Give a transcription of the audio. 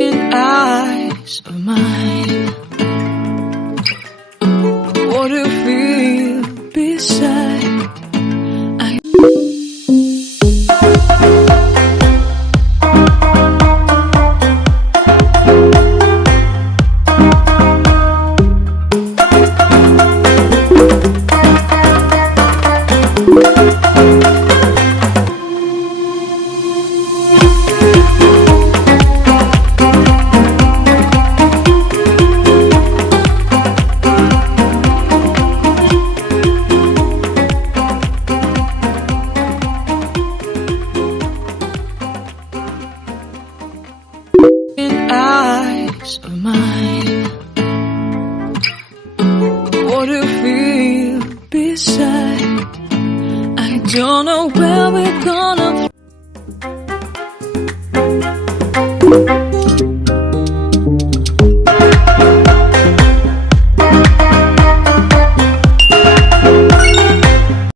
In eyes of mine, what do you feel beside? In eyes of mine, what do you feel beside? I don't know where we're going.